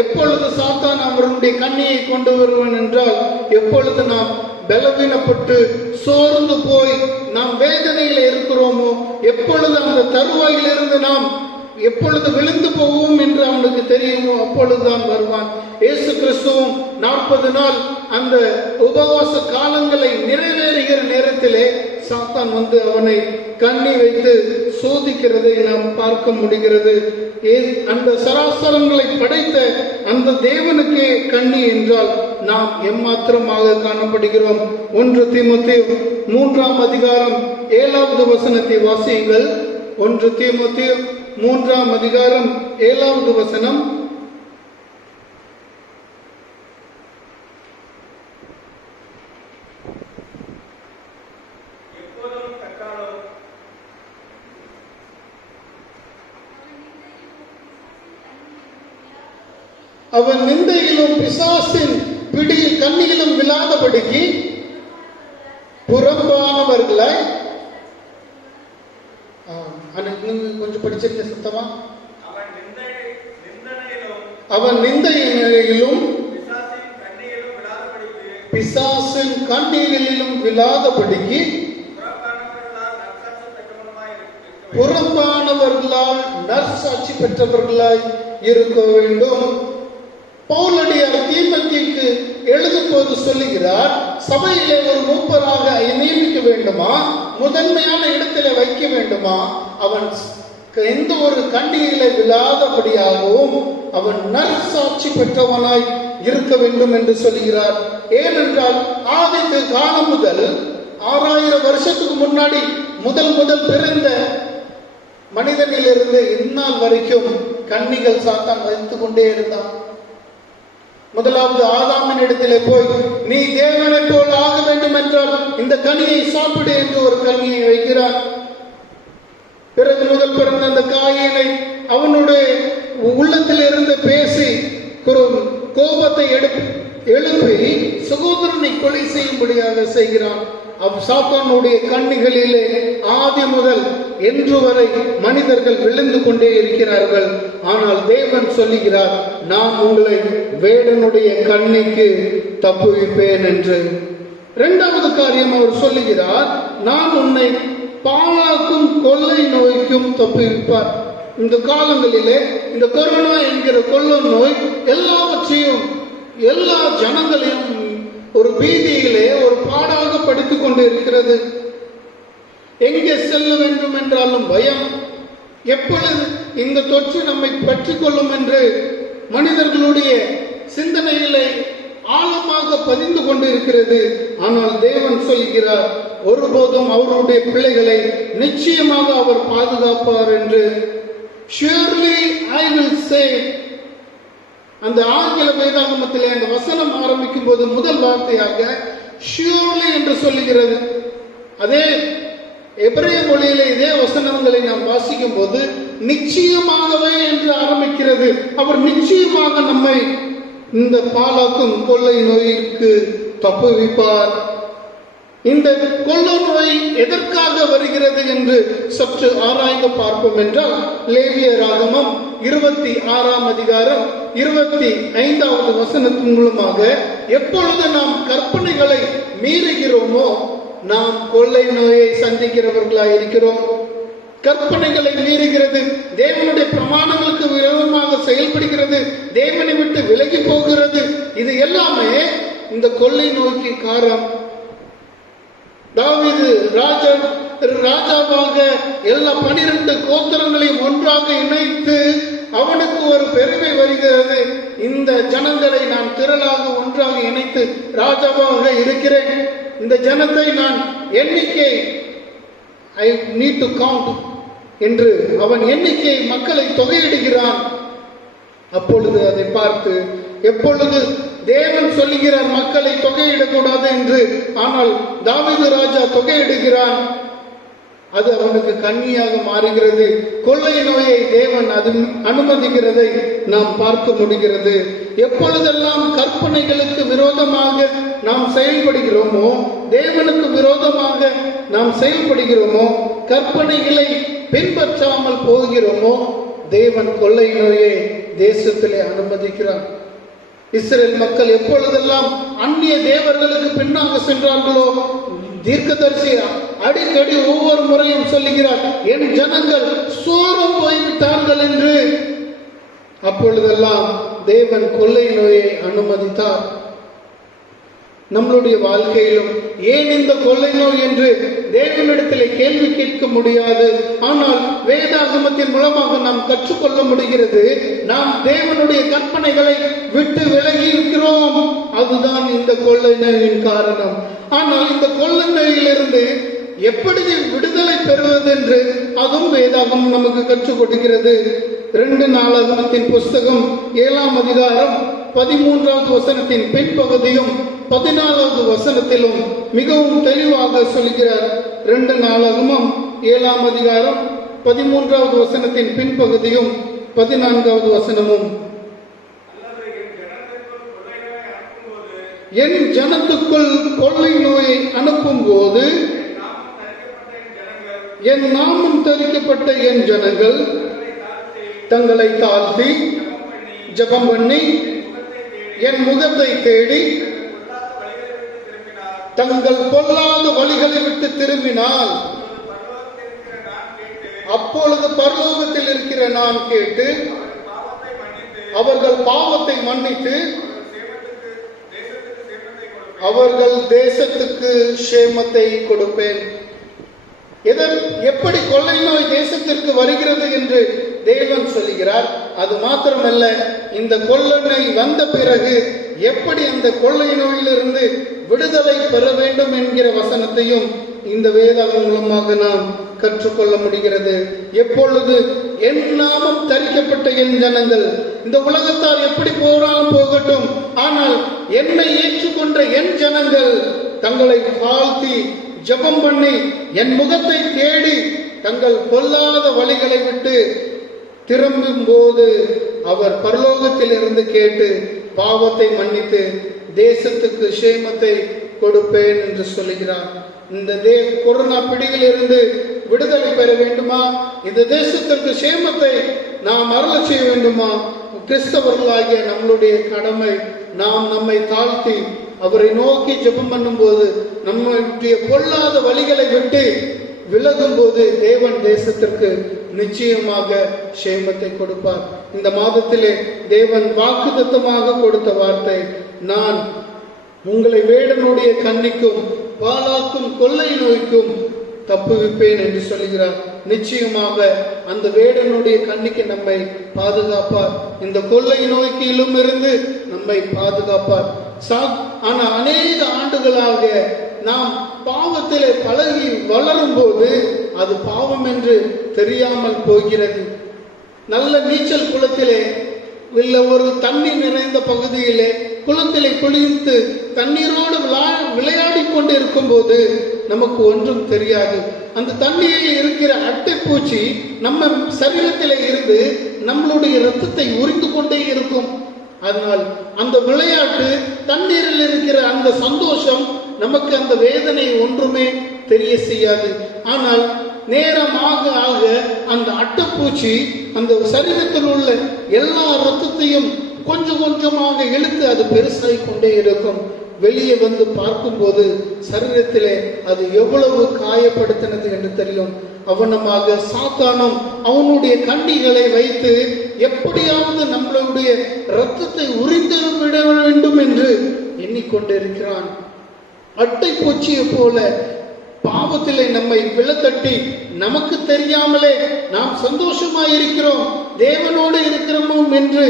எப்பொழுது சாத்தான் அவருடைய கண்ணியை கொண்டு வருவான் என்றால், எப்பொழுது நாம் பலவீனப்பட்டு சோர்ந்து போய் நாம் வேதனையில் இருக்கிறோமோ, எப்பொழுது அந்த தருவாயிலிருந்து நாம் எப்பொழுது விழுந்து போவோம் என்று அவனுக்கு தெரியுமோ அப்பொழுதுதான் வருவான். இயேசு கிறிஸ்துவும் 40 நாள் அந்த உபவாச காலங்களை நிறைவேறுகிற நேரத்திலே சாத்தான் வந்து அவனை கண்ணி வைத்து சோதிக்கிறதை நாம் பார்க்க முடிகிறது. அந்த சராசரங்களை படைத்த அந்த தேவனுக்கே கண்ணி என்றால் நாம் எம்மாத்திரமாக காணப்படுகிறோம். 1 தீமோத்தேயு 3ஆம் அதிகாரம் 7வது வசனத்தை வாசியுங்கள். 1 தீமோத்தேயு 3ஆம் அதிகாரம் 7வது வசனம். அவன் நிந்தையிலும் பிசாசின் பிடியில் கண்ணியிலும் விழாதபடிக்கு புறம்பானவர்களை, கொஞ்சம் படிச்சிருக்க சத்தமா, அவன் நிந்தையிலும் பிசாசின் கண்ணிகளிலும் விழாதபடிக்கு புறம்பானவர்களால் நற்சாட்சி பெற்றவர்களாய் இருக்க வேண்டும். பவுலடியார் தீமோத்தேயுக்கு எழுதும் போது சொல்லுகிறார், சபையிலே ஒரு மூப்பராக நியமிக்க வேண்டுமா, முதன்மையான இடத்திலே வைக்க வேண்டுமா, அவன் எந்த ஒரு கண்ணியிலே விழாதபடியாகவும் அவன் நற்சாட்சி பெற்றவனாய் இருக்க வேண்டும் என்று சொல்கிறார். ஏனென்றால் ஆதிக்கு காலம் முதல் 6000 வருஷத்துக்கு முன்னாடி முதல் பிறந்த மனிதனிலிருந்து இந்நாள் வரைக்கும் கண்ணிகள் சாத்தான் வைத்துக் கொண்டே இருந்தான். முதலாவது ஆதாமின் இடத்திலே போய் நீ தேவனை போல் ஆக வேண்டும் என்றால் இந்த கனியை சாப்பிடு என்று ஒரு கனியை வைக்கிறார். பிறகு முதல் பிறந்த அந்த காயினை அவனுடைய உள்ளத்தில் இருந்து பேசி கோபத்தை எழுப்பி சகோதரனை கொலை செய்யும்படியாக செய்கிறான். சாத்தானுடைய கண்ணிகளிலே ஆதி முதல் என்று வரை மனிதர்கள் விழுந்து கொண்டே இருக்கிறார்கள். ஆனால் தேவன் சொல்லுகிறார், நான் உங்களை வேடனுடைய கண்ணிக்கு தப்புவிப்பேன் என்று. இரண்டாவது காரியம் அவர் சொல்லுகிறார், நான் உன்னை பாழாக்கும் கொள்ளை நோய்க்கும் தப்புவிப்பார். இந்த காலங்களிலே இந்த கொரோனா என்கிற கொள்ளை நோய் எல்லாவற்றையும் எல்லா ஜனங்களையும் ஒரு பீதியிலே ஒரு பாடாக படுத்திக் கொண்டு இருக்கிறது. எங்கே செல்ல வேண்டும் என்றாலும் பயம். எப்பொழுது இந்த தொற்று நம்மை பற்றி கொள்ளும் என்று மனிதர்களுடைய சிந்தனையிலே ஆழமாக பதிந்து கொண்டு இருக்கிறது. ஆனால் தேவன் சொல்கிறார், ஒருபோதும் அவருடைய பிள்ளைகளை நிச்சயமாக அவர் பாதுகாப்பார் என்று. Surely I will save. அந்த ஆங்கில வேதாகமத்திலே அந்த வசனம் ஆரம்பிக்கும் போது முதல் வார்த்தையாக surely என்று சொல்லுகிறது. அதே எபிரேய மொழியிலே இதே வசனங்களை நாம் வாசிக்கும் போது நிச்சயமாகவே என்று ஆரம்பிக்கிறது. அவர் நிச்சயமாக நம்மை இந்த பாலாக்கும் கொள்ளை நோயிற்கு தப்புவிப்பார். இந்த கொள்ளை நோய் எதற்காக வருகிறது என்று சற்று ஆராய்ந்து பார்ப்போம் என்றால், லேவியராகமம் 26ஆம் அதிகாரம் 25வது வசனத்தின் மூலமாக எப்பொழுது நாம் கற்பனைகளை மீறுகிறோமோ நாம் கொள்ளை நோயை சந்திக்கிறவர்களாக இருக்கிறோம். கற்பனைகளை மீறுகிறது, தேவனுடைய பிரமாணங்களுக்கு விரோதமாக செயல்படுகிறது, தேவனை விட்டு விலகி போகிறது. இது எல்லாமே இந்த கொள்ளை நோய்க்கு காரணம். தாவீது ராஜாவாக எல்லா 12 கோத்திரங்களையும் ஒன்றாக இணைத்து அவனுக்கு ஒரு பெருமை வருகிறது. இந்த ஜனங்களை நான் திரளாக ஒன்றாக இணைத்து ராஜாவாக இருக்கிறேன். இந்த ஜனத்தை நான் எண்ணிக்கை ஐ நீட் டு கவுண்ட் என்று அவன் எண்ணிக்கை மக்களை தொகையிடுகிறான். அப்பொழுது அதை பார்த்து, எப்பொழுது தேவன் சொல்லுகிறார் மக்களை தொகையிடக்கூடாது என்று, ஆனால் தாவீது ராஜா தொகையிடுகிறான். அது அவனுக்கு கண்ணியாக மாறுகிறது. கொள்ளை நோயை தேவன் அது அனுமதிக்கிறதை நாம் பார்க்க முடிகிறது. எப்பொழுதெல்லாம் கற்பனைகளுக்கு விரோதமாக நாம் செயல்படுகிறோமோ, தேவனுக்கு விரோதமாக நாம் செயல்படுகிறோமோ, கற்பனைகளை பின்பற்றாமல் போகிறோமோ, தேவன் கொள்ளை நோயை தேசத்திலே அனுமதிக்கிறார். இஸ்ரேல் மக்கள் எப்பொழுதெல்லாம் அந்நிய தேவர்களுக்கு பின்னாக சென்றார்களோ, தீர்க்கதரிசி அடிக்கடி ஒவ்வொரு முறையும் சொல்லுகிறார், என் ஜனங்கள் சோரம் போய்விட்டார்கள் என்று. அப்பொழுதெல்லாம் தேவன் கொள்ளை நோயை அனுமதித்தார். நம்மளுடைய வாழ்க்கையிலும் ஏன் இந்த கொள்ளை நோய் என்று தேவனிடத்திலே கேள்வி கேட்க முடியாது. ஆனால் வேதாகமத்தின் மூலமாக நாம் கற்றுக்கொள்ள முடிகிறது. நாம் தேவனுடைய கற்பனைகளை விட்டு விலகி இருக்கிறோம். அதுதான் இந்த கொள்ளை நோயின் காரணம். ஆனால் இந்த கொள்ளை நோயிலிருந்து எப்படி விடுதலை பெறுவது என்று அதுவும் வேதாகமம் நமக்கு கற்றுக் கொடுக்கிறது. 2 நாளாகமத்தின் புஸ்தகம் 7ஆம் அதிகாரம் 13வது வசனத்தின் பின்பகுதியும் 14வது வசனத்திலும் மிகவும் தெளிவாக சொல்கிறார். 2 நாளாகமம் 7ஆம் அதிகாரம் 13வது வசனத்தின் பின்பகுதியும் 14வது வசனமும், என் ஜனத்துக்குள் கொள்ளை நோயை அனுப்பும் போது என் நாமம் தரிக்கப்பட்ட என் ஜனங்கள் தங்களை தாழ்த்தி ஜெபம் பண்ணி என் முகத்தை தேடி தங்கள் பொல்லாத வழிகளை விட்டு திரும்பினால் அப்பொழுது பரலோகத்தில் இருக்கிற நான் கேட்டு அவர்கள் பாவத்தை மன்னித்து அவர்கள் தேசத்துக்கு சேமத்தை கொடுப்பேன். எப்படி கொள்ளை நோய் தேசத்திற்கு வருகிறது என்று தேவன் சொல்லுகிறார். அது மாத்திரமல்ல, இந்த கொள்ளை நோய் வந்த பிறகு எப்படி அந்த கொள்ளை நோயிலிருந்து விடுதலை பெற வேண்டும் என்கிற வசனத்தையும் இந்த வேதாகம் மூலமாக நாம் கற்றுக்கொள்ள முடிகிறது. எப்பொழுது என் நாமம் தரிக்கப்பட்ட என் ஜனங்கள் இந்த உலகத்தார் எப்படி போனாலும் போகட்டும், ஆனால் என்னை ஏற்றுக்கொண்ட என் ஜனங்கள் தங்களை தாழ்த்தி ஜெபம் பண்ணி என் முகத்தை தேடி தங்கள் பொல்லாத வழிகளை விட்டு திரும்பும் போது அவர் பரலோகத்தில் இருந்து கேட்டு பாவத்தை மன்னித்து தேசத்துக்கு சேமத்தை கொடுப்பேன் என்று சொல்லுகிறார். இந்த கொரோனா பிடியில் இருந்து விடுதலை பெற வேண்டுமா? இந்த தேசத்திற்கு சேமத்தை நாம் அருளச் செய்ய வேண்டுமா? கிறிஸ்தவர்களாகிய நம்மளுடைய கடமை, நாம் நம்மை தாழ்த்தி அவரை நோக்கி ஜெபம் பண்ணும் போது, நம்முடைய பொல்லாத வழிகளை விட்டு விலகும் போது தேவன் தேசத்திற்கு நிச்சயமாக சேமத்தை கொடுப்பார். இந்த மாதத்திலே தேவன் வாக்குத்தத்தமாக கொடுத்த வார்த்தை, நான் உங்களை வேடனுடைய கண்ணிக்கும் பாலாக்கும் கொள்ளை நோய்க்கும் தப்புவிப்பேன் என்று சொல்கிறார். நிச்சயமாக அந்த வேடனுடைய கண்ணிக்கு நம்மை பாதுகாப்பார், இந்த கொள்ளை நோய்க்கிலும் இருந்து நம்மை பாதுகாப்பார். ஆனா அநேக ஆண்டுகளாக நாம் பாவத்திலே பழகி வளரும் போது அது பாவம் என்று தெரியாமல் போகிறது. நல்ல நீச்சல் குளத்திலே இல்ல ஒரு தண்ணி நிறைந்த பகுதியிலே குளத்திலே குளித்து தண்ணீரோடு விளையாடி கொண்டு இருக்கும் போது நமக்கு ஒன்றும் தெரியாது. அந்த தண்ணீரில் இருக்கிற அட்டைப்பூச்சி நம்ம சரீரத்திலே இருந்து நம்மளுடைய இரத்தத்தை உறிந்து கொண்டே இருக்கும். அதனால் அந்த விளையாட்டு, தண்ணீரில் இருக்கிற அந்த சந்தோஷம் நமக்கு அந்த வேதனை ஒன்றுமே தெரிய செய்யாது. ஆனால் நேரமாக ஆக அந்த அட்டைப்பூச்சி அந்த சரீரத்தில் உள்ள எல்லா இரத்தத்தையும் கொஞ்சம் கொஞ்சமாக இழுத்து அது பெருசாகிக் கொண்டே இருக்கும். வெளியே வந்து பார்க்கும்போது சரீரத்திலே அது எவ்வளவு காயப்படுத்தினது என்று தெரியும். அவனமாக சாத்தானும் அவனுடைய கண்ணிகளை வைத்து எப்படியாவது நம்மளுடைய இரத்தத்தை உறிந்து விட வேண்டும் என்று எண்ணிக்கொண்டிருக்கிறான். அட்டை பூச்சியை போல பாவத்திலே நம்மை விழத்தட்டி நமக்கு தெரியாமலே நாம் சந்தோஷமாயிருக்கிறோம், தேவனோடு இருக்கிறோம் என்று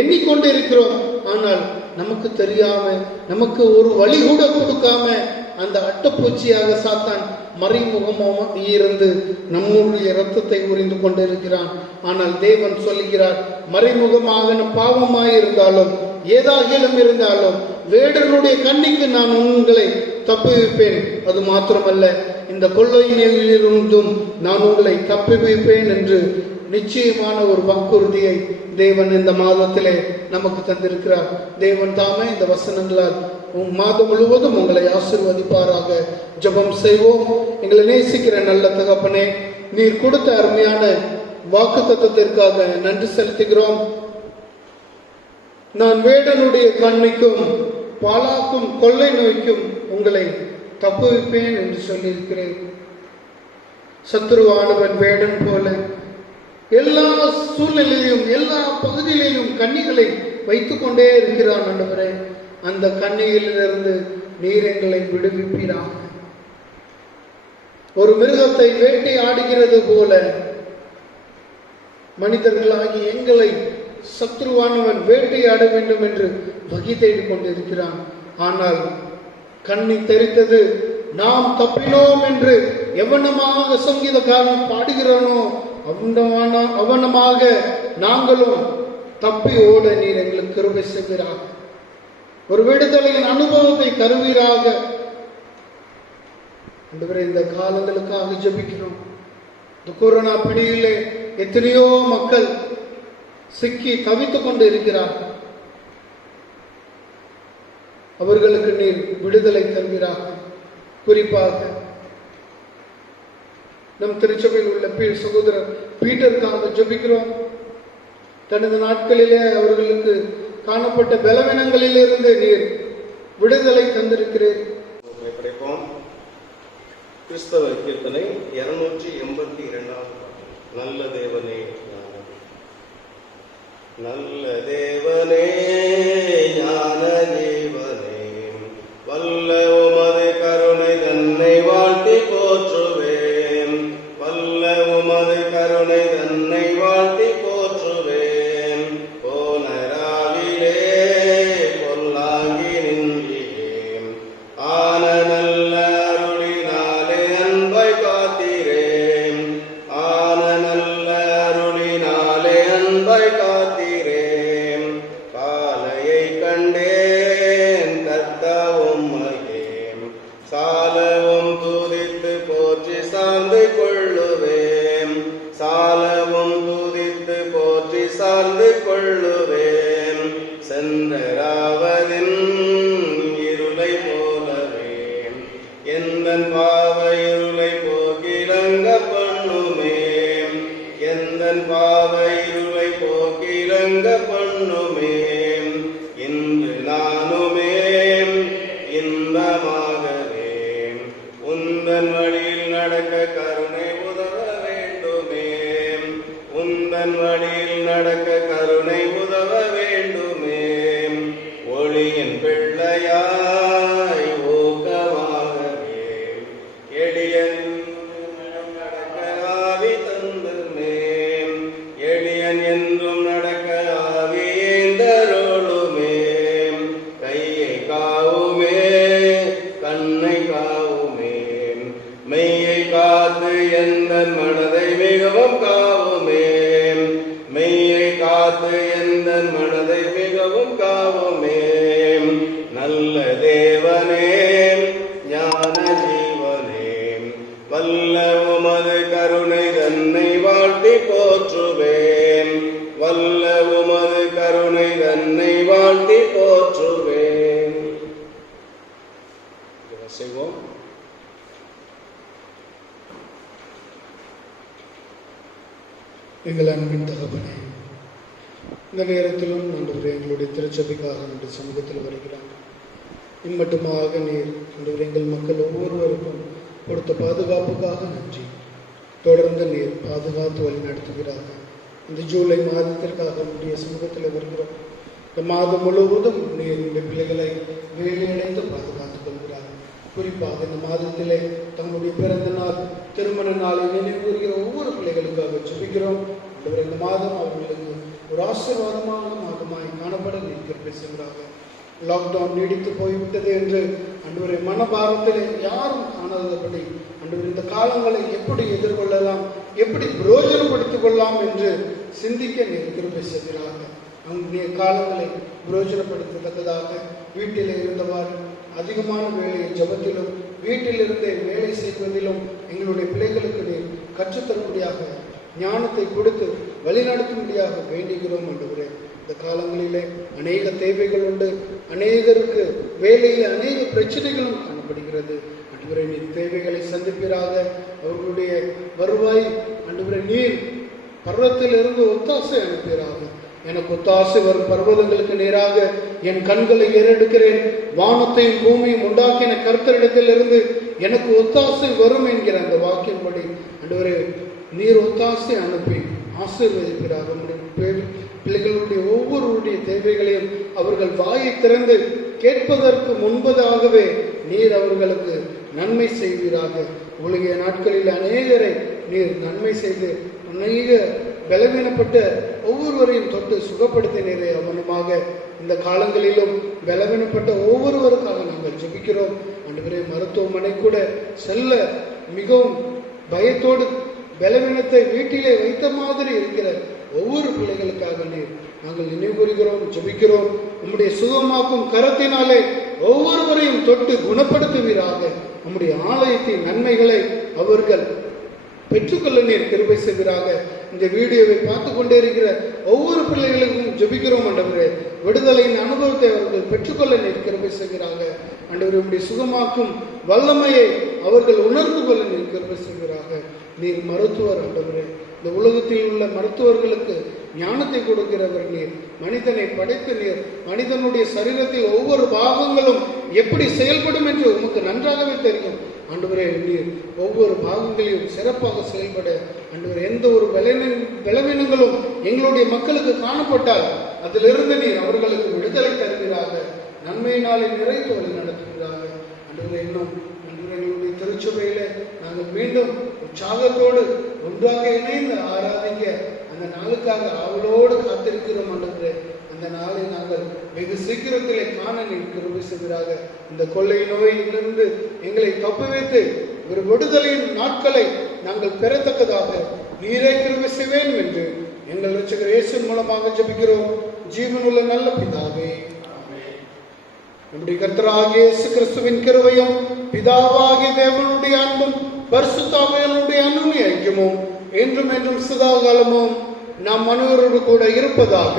எண்ணிக்கொண்டு இருக்கிறோம். ஆனால் நமக்கு தெரியாம, நமக்கு ஒரு வழி கூட கொடுக்காம அந்த அட்டைப்பூச்சியாக சாத்தான் மறைமுகமாக இருந்து நம்முடைய இரத்தத்தை உறிந்து கொண்டிருக்கிறான். ஆனால் தேவன் சொல்லுகிறார், மறைமுகமாக பாவமாயிருந்தாலும் ஏதாகிலும் இருந்தாலும் வேடனுடைய கண்ணிக்கு நான் உங்களை தப்புவிப்பேன். அது மாத்திரமல்ல, இந்த கொள்ளையிலிருந்தும் நான் உங்களை தப்புவிப்பேன் என்று நிச்சயமான ஒரு வாக்குறுதியை தேவன் இந்த மாதத்திலே நமக்கு தந்திருக்கிறார். தேவன் தாமே இந்த வசனங்களால் மாதம் முழுவதும் உங்களை ஆசீர்வதிப்பாராக. ஜெபம் செய்வோம். எங்களை நேசிக்கிற நல்ல தகப்பனே, நீர் கொடுத்த அருமையான வாக்குத்தத்தத்திற்காக நன்றி செலுத்துகிறோம். நான் வேடனுடைய கண்ணிக்கும் பாலாக்கும் கொள்ளை நோய்க்கும் உங்களை தப்புவிப்பேன் என்று சொல்லியிருக்கிறேன். சத்துருவானவன் வேடன் போல எல்லா சூழ்நிலையிலும் எல்லா பகுதிகளிலும் கண்ணிகளை வைத்துக் கொண்டே இருக்கிறான். ஆண்டவரே, அந்த கண்ணியிலிருந்து நீர் எங்களை விடுவிப்பீராக. ஒரு மிருகத்தை வேட்டையாடுகிறது போல மனிதர்களாகி எங்களை சத்ருவானவன் வேட்டையாட வேண்டும் என்று வகை தேடி கொண்டிருக்கிறான். ஆனால் கண்ணி தெரித்தது, நாம் தப்பினோம் என்று எவனமாக சங்கீதக்காரன் பாடுகிறானோ அவனமாக நாங்களும் தப்பி ஓட நீர் எங்களுக்கு கிருபை செய்வீராக. ஒரு விடுதலையின் அனுபவத்தை தருவீராக. இந்த காலங்களுக்காக ஜெபிக்கிறோம். இந்த கொரோனா பிடியிலே எத்தனையோ மக்கள் சிக்கி தவித்துக் கொண்டு இருக்கிறார்கள். அவர்களுக்கு நீர் விடுதலை தருவீராக. குறிப்பாக நம் திருச்சபையில் உள்ள சகோதரர் பீட்டருக்காக ஜெபிக்கிறோம். தனது நாட்களிலே அவர்களுக்கு காணப்பட்ட பலவீனங்களிலிருந்து நீர் விடுதலை தந்திருக்கிறேன். கிறிஸ்தவ கீர்த்தனை 282. நல்ல தேவனே, நல்ல தேவனே, ஞான தேவனே, வல்ல உமது கருணை தன்னை வாழ்த்தி போற்றுவேன். வல்ல உமது கருணை தன்னை வாழ்த்தி போற்றுவேன். போனராவிலே பொல்லாங்கி நின்றேன். ஆன நல்ல அருளினாலே அன்பை காத்தீரேன். ஆன நல்ல அருளினாலே அன்பை காத்தீரேன். எந்தன் பாவையுருளை போக்கிலங்க பண்ணுமே, எந்தன் பாவையுருளை போக்கிலங்க பண்ணுமே. இன்று நானுமே இன்பமாகவே உந்தன் வழியில் நடக்க கருணை உதவ வேண்டுமே, உந்தன் வழியில் நடக்க கருணை உதவ வேண்டுமே. ஒளியின் பிள்ளையாய் ஊக்கமாகவே எளியன் நடக்க ஆவி தந்துமே, எளியன் என்றும் நடக்க ஆவி ஏந்தருளுமே. கையை காவுமே கண்ணை காவுமே, மெய்யை காத்து எந்தன் மனதை மிகவும் காவுமே, மெய்யை காத்து எந்தன் மனதை மிகவும் காவுமே. நல்ல தேவனே ஞான ஜீவனே, வல்ல உமது கருணை தன்னை வாழ்த்தி போற்றுவேன், வல்ல உமது கருணை தன்னை வாழ்த்தி போற்றுவேன். செய்வோம். எங்கள் அன்பின் தகப்பனே, இந்த நேரத்திலும் ஆண்டவரே எங்களுடைய திருச்சபைக்காக நம்முடைய சமூகத்தில் வருகிறாங்க. இம்மட்டுமாக நீர் ஆண்டவரே எங்கள் மக்கள் ஒவ்வொருவருக்கும் கொடுத்த பாதுகாப்புக்காக நன்றி. தொடர்ந்து நீர் பாதுகாத்து வழி நடத்துகிறார்கள். இந்த ஜூலை மாதத்திற்காக நம்முடைய சமூகத்தில் வருகிறோம். இந்த மாதம் முழுவதும் நீர் இந்த பிள்ளைகளை வேலையடைந்து பாதுகாத்துக் கொள்கிறார்கள். குறிப்பாக இந்த மாதத்திலே தங்களுடைய பிறந்த நாள், திருமண நாளை நினைவு கூறுகிற ஒவ்வொரு பிள்ளைகளுக்காக ஜெபிக்கிறோம். இந்த மாதம் அவர்களுக்கு ஒரு ஆசீர்வாதமான மாதமாய் காணப்பட நீர் பேசுகிறார்கள். லாக்டவுன் நீடித்து போய்விட்டது என்று அன்றுவரை மனபாரத்திலே யாரும் காணாதபடி அன்று இந்த காலங்களை எப்படி எதிர்கொள்ளலாம், எப்படி பிரயோஜனப்படுத்திக் கொள்ளலாம் என்று சிந்திக்க நீர் கிருபை செய்கிறார்கள். அங்கே காலங்களை பிரயோஜனப்படுத்தத்தக்கதாக வீட்டில் இருந்தவாறு அதிகமான வேலையை ஜபத்திலும் வீட்டில் இருந்தே வேலை செய்வதிலும் எங்களுடைய பிள்ளைகளுக்கு நீர் கற்றுத்தரும்படியாக ஞானத்தை கொடுத்து வழிநடத்தும்படியாக வேண்டுகிறோம். ஆண்டவரே, இந்த காலங்களிலே அநேக தேவைகள் உண்டு, அநேகருக்கு வேலையில் அநேக பிரச்சனைகளும் காணப்படுகிறது. ஆண்டவரே, நீர் தேவைகளை சந்திப்பீராக. அவர்களுடைய வருவாய் ஆண்டவரே நீர் பர்வத்திலிருந்து ஒத்தாசை அனுப்புகிறாக. எனக்கு ஒத்தாசை வரும் பர்வதங்களுக்கு நேராக என் கண்களை ஏறெடுக்கிறேன். வானத்தையும் பூமியும் உண்டாக்கின கர்த்தரிடத்திலிருந்து எனக்கு ஒத்தாசை வரும் என்கிற அந்த வாக்கின்படி ஆண்டவரே நீர் ஒத்தாசை அனுப்பி ஆசீர்வதிக்கிறார். பிள்ளைகளுடைய ஒவ்வொருவருடைய தேவைகளையும் அவர்கள் வாயை திறந்து கேட்பதற்கு முன்பதாகவே நீர் அவர்களுக்கு நன்மை செய்வீராக. உலகிய நாட்களில் அநேகரை நீர் நன்மை செய்து அநேக பலவீனப்பட்ட ஒவ்வொருவரையும் தொட்டு சுகப்படுத்தினரே அவனுமாக. இந்த காலங்களிலும் பலவீனப்பட்ட ஒவ்வொருவருக்காக நாங்கள் ஜெபிக்கிறோம். ஆண்டவரே, மருத்துவமனை கூட செல்ல மிகவும் பயத்தோடு பலவீனத்தை வீட்டிலே வைத்த மாதிரி இருக்கிற ஒவ்வொரு பிள்ளைகளுக்காக நீர் நாங்கள் நினைவுறுகிறோம், ஜெபிக்கிறோம். உம்முடைய சுகமாக்கும் கரத்தினாலே ஒவ்வொருவரையும் தொட்டு குணப்படுத்துவீராக. நம்முடைய ஆலயத்தின் நன்மைகளை அவர்கள் பெற்றுக்கொள்ள நீர் கிருபை செய்வீராக. இந்த வீடியோவை பார்த்து கொண்டே இருக்கிற ஒவ்வொரு பிள்ளைகளுக்கும் ஜெபிக்கிறோம். ஆண்டவரே, விடுதலையின் அனுபவத்தை அவர்கள் பெற்றுக்கொள்ள நீர் கிருபை செய்வீராக. ஆண்டவரே, உம்முடைய சுகமாக்கும் வல்லமையை அவர்கள் உணர்ந்து கொள்ள நீர் கிருபை செய்வீராக. நீர் மருத்துவர் ஆண்டவரே, இந்த உலகத்தில் உள்ள மருத்துவர்களுக்கு ஞானத்தை கொடுக்கிறவர் நீர். மனிதனை படைத்த நீர் மனிதனுடைய சரீரத்தில் ஒவ்வொரு பாகங்களும் எப்படி செயல்படும் என்று உமக்கு நன்றாகவே தெரியும். ஆண்டவரே, நீர் ஒவ்வொரு பாகங்களையும் சிறப்பாக செயல்பட ஆண்டவரே, எந்த ஒரு பலவீனங்களும் எங்களுடைய மக்களுக்கு காணப்பட்டால் அதிலிருந்து நீர் அவர்களுக்கு விடுதலை தருகிறாக. நன்மையினாலே நிறைத்து வழி நடத்துகிறாக. ஆண்டவரே, இன்னும் எங்களுடைய திருச்சபையில நாங்கள் மீண்டும் உற்சாகத்தோடு ஒன்றாக இணைந்து ஆராதிக்க அந்த நாளுக்காக ஆவலோடு காத்திருக்கிறோம். ஆண்டவரே, அந்த நாளை நாங்கள் வெகு சீக்கிரத்திலே காண நீர் கிருபை செய்வீராக. இந்த கொள்ளை நோயிலிருந்து எங்களை தப்பி வைத்து ஒரு விடுதலையின் நாட்களை நாங்கள் பெறத்தக்கதாக நீரே கிருபை செய்வேன் என்று எங்கள் இரட்சகர் இயேசு மூலமாக ஜெபிக்கிறோம். ஜீவனுள்ள நல்ல பிதாவே, நம்முடைய கர்த்தராகிய இயேசு கிறிஸ்துவின் கிருபையும் பிதாவாகிய தேவனுடைய அன்பும் பரிசுத்த ஆவியானவருடைய அன்பும் ஐக்கியமும் என்றும் என்றும் சதா காலமும் நாம் அனைவரோடு கூட இருப்பதாக.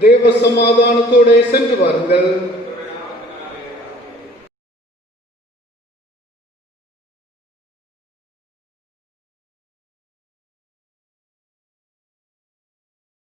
தேவ சமாதானத்தோட சென்று வாருங்கள்.